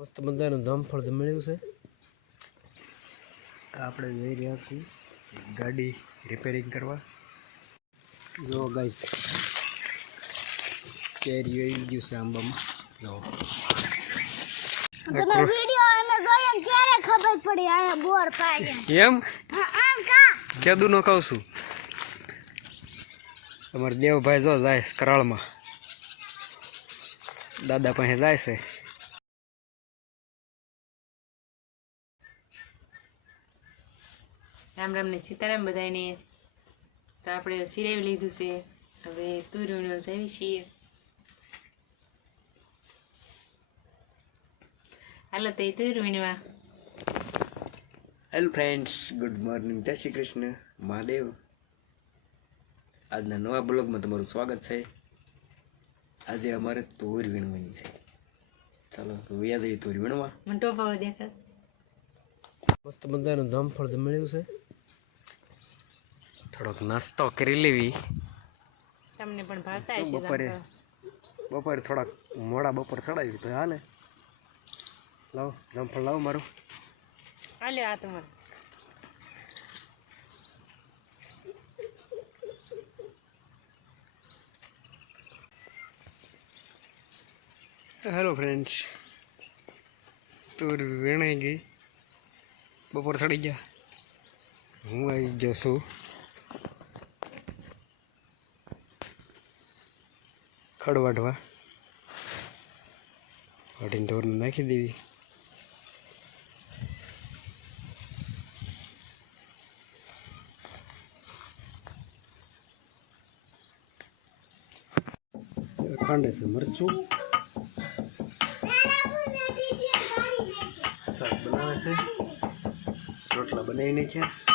મસ્ત મજાનું જામફળ જમણ્યું છે. આપણે જઈ રહ્યા છીએ ગાડી રિપેરિંગ કરવા. જો ગાઈસ કેરી આવી ગયું છે આંબામાં. જો. તમે વિડિયો અમે જોયો ને ત્યારે ખબર પડી આ બોર પાડે. એમ? કેદું નો કહું છું. તમારે દેવભાઈ જો જાય છે કરાળમાં. દાદા પાસે જાય છે. રામ રામ ને સીતારામ બધાને તો આપણે સિરાવી લીધું છે. હવે તુરીનો સેવી છીએ. હાલો તે એ તુરવીણવા હેલો ફ્રેન્ડ્સ ગુડ મોર્નિંગ જય શ્રી કૃષ્ણ. મહાદેવ. આજના નવા બ્લોગમાં તમારું સ્વાગત છે. આજે અમારે તોર વીણવાની છે. ચાલો વ્યાજ તોર વીણવા. મને ટોપાઓ દેખાડ મસ્ત મજાનું જામફળ જમણ્યું છે. થોડોક નાસ્તો કરી લેવી. તમને પણ ભાવતા હશે બપોરે? બપોરે થોડાક મોડા બપોર ચડાવી તો હાલે. લાવો જમફળ લાવો મારું. હાલે આ તમારું. હેલો ફ્રેન્ડ્સ તોર વેણાઈ ગઈ. બપોર ચડી ગયા. હું આવી ગયો છું. ખડ વાઢવા વાટીને ઢોરને નાખી દેવી ખાંડે છે મરચું. શાક બનાવે છે. રોટલા બનાવીને છે.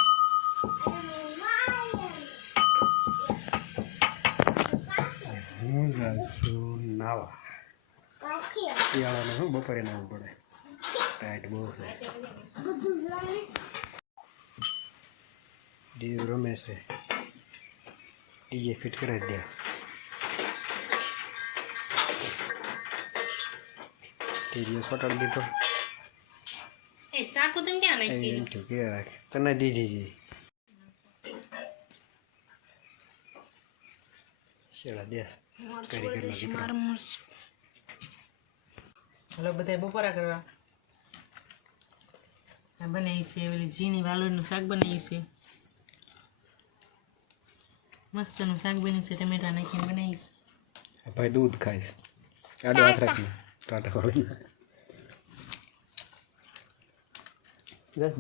હું છું નાવા ઓકે. શિયાળામાં શું બપોરે નાવું પડે? ટાઈટ બહુ ડીજે રમે છે. ડીજે ફિટ કરાવી દે ટીડીઓ સોટાડી દીધો. એ સાકુ તમે ક્યાં નાખી તને દીધી શેડા દેશ કારીગરનો દીકરો. હાલો બધા બપોરા કરવા. આ બનાવી છે ઓલી જીની વાલોડનું શાક બનાવ્યું છે. મસ્તનું શાક બન્યું છે ટમેટા નાખીને બનાવ્યું છે. ભાઈ દૂધ ખાઈશ આડો હાથ રાખી ટાટા વાળી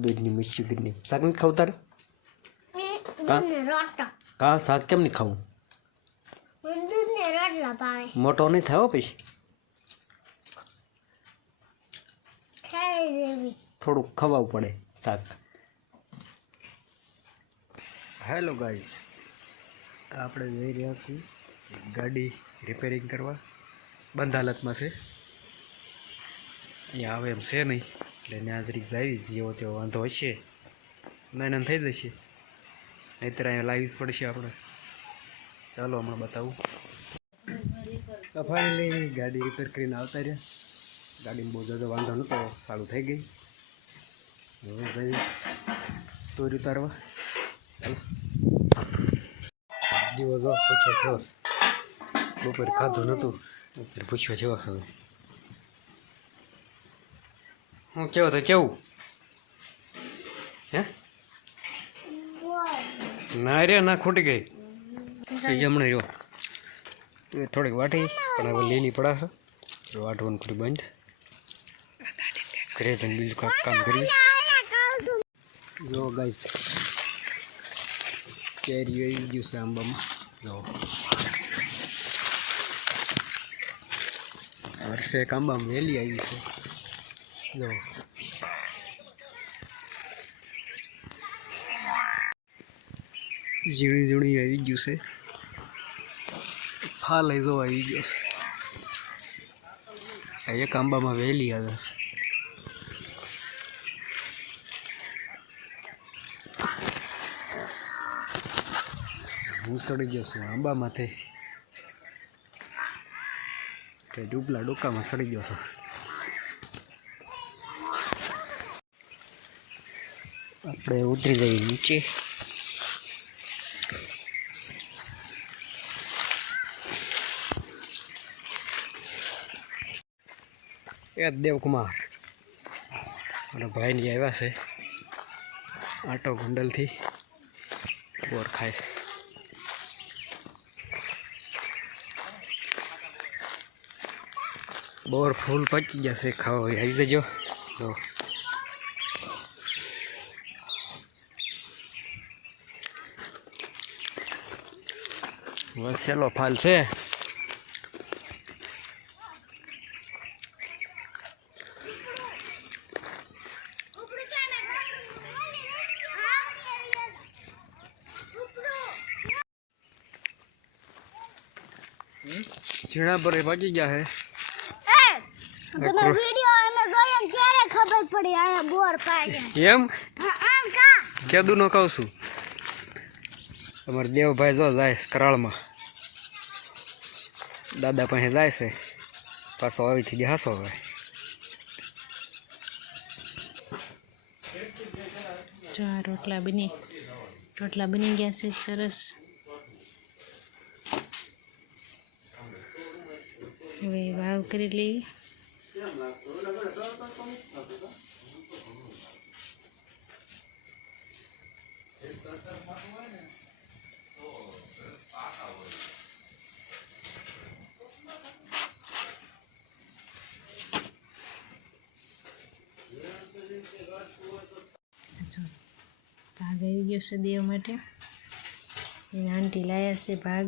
દૂધની મિશ્રી દૂધની શાક નહીં ખાવું તારે? કા? શાક કેમ નહીં ખાવું મને દૂધને રોટલા ભાવે મોટો નહીં થયો પછી? થોડુંક ખવાવું પડે શાક. હેલો ગાઈસ આપણે જઈ રહ્યા છીએ ગાડી રિપેરિંગ કરવા. બંધ હાલતમાં છે. અહીંયા આવે એમ છે નહીં. એટલે ત્યાં જરીક જાવી જેવો તેવો વાંધો હશે. નાના થઈ જશે. નહીતર અહીંયા લાવી જ પડશે આપણે. ચાલો હમણાં બતાવું. ફાઇનલી ગાડી રિપેર કરીને આવતા રહ્યા. ગાડીમાં બહુ જાજો વાંધો નહોતો સારું થઈ ગઈ. હવે ભાઈ તોરી ઉતારવા. ચાલો. દિવસ પૂછ્યો થયો. બપોર ખાધું નહોતું બપોર પૂછ્યો થયો હવે. હું કેવો તો કેવું? હે? ના રે, ના ખૂટી ગઈ. જમણે એ થોડીક વાટી, પણ હવે લીલી પડાશે. વાટવાનું કરી બંધ. ઘરે જઈને બીજું કાંઈક કામ કર્યું જો ગાઈસ કેરી આવી ગયું છે આંબામાં. જો. વર્ષે એક આંબામાં વહેલી આવી છે. જો. ઝીણી ઝીણી આવી ગયું છે. ફા લઈ જવા આવી ગયો. છે એક આંબામાં વહેલી આવે છે. હું ચડી ગયો છું, આંબામાંથી. કે ડૂબલા ડોકામાં સડી ગયો છું. આપણે ઉતરી જઈએ નીચે. એ દેવકુમાર. અને ભાઈને આવ્યા છે, આટો ગુંડલથી બોર ખાય છે. બોર ફૂલ પચી જશે, ખાવા આવી જજો. તો વસેલો ફાલ છે. ઝીણા પર પચી ગયા હે. તમે વિડિયો અમે જોયો ત્યારે ખબર પડી આ બોર પાડ્યા? એમ? હા, આમ કા? કેદું નો કહું છું. તમારે દેવભાઈ જો જાય છે કરાળમાં. દાદા પાસે જાય છે. પાછો આવીથી ગયા હાસો હવે. ચાર રોટલા બની રોટલા બની ગયા છે સરસ. હવે વાવ કરી લઈએ. ભાગ આવી ગયો છે દેવ માટે. એના આંટી લાયા છે ભાગ.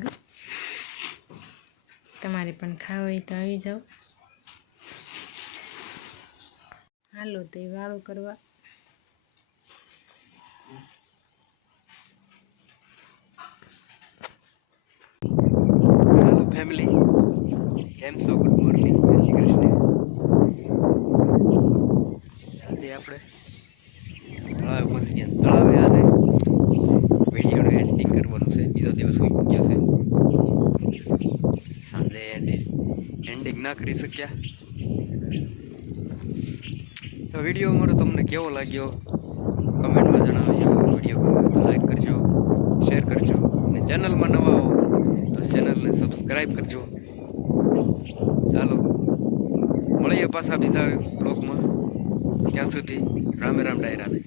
તમારે પણ ખાવા હોય તો આવી જાઓ. હાલો, તો એ વાળો કરવા. ફેમિલી કેમ છો? ગુડ મોર્નિંગ જય શ્રી કૃષ્ણ. આજે આપણે તળાવે પહોંચી ગયા. તળાવે આજે વિડીયોનું એડિટિંગ કરવાનું છે. બીજો દિવસ હોઈ ગયો છે. સાંજે એન્ડિંગ ના કરી શક્યા. તો વીડિયો અમારો તમને કેવો લાગ્યો? કમેન્ટમાં જણાવજો. વીડિયો ગમે તો લાઈક કરજો શેર કરજો, અને ચેનલમાં નવા હો તો ચેનલને સબસ્ક્રાઈબ કરજો. ચાલો, મળીએ પાછા બીજા બ્લોગમાં ત્યાં સુધી રામે રામ ડાયરાને.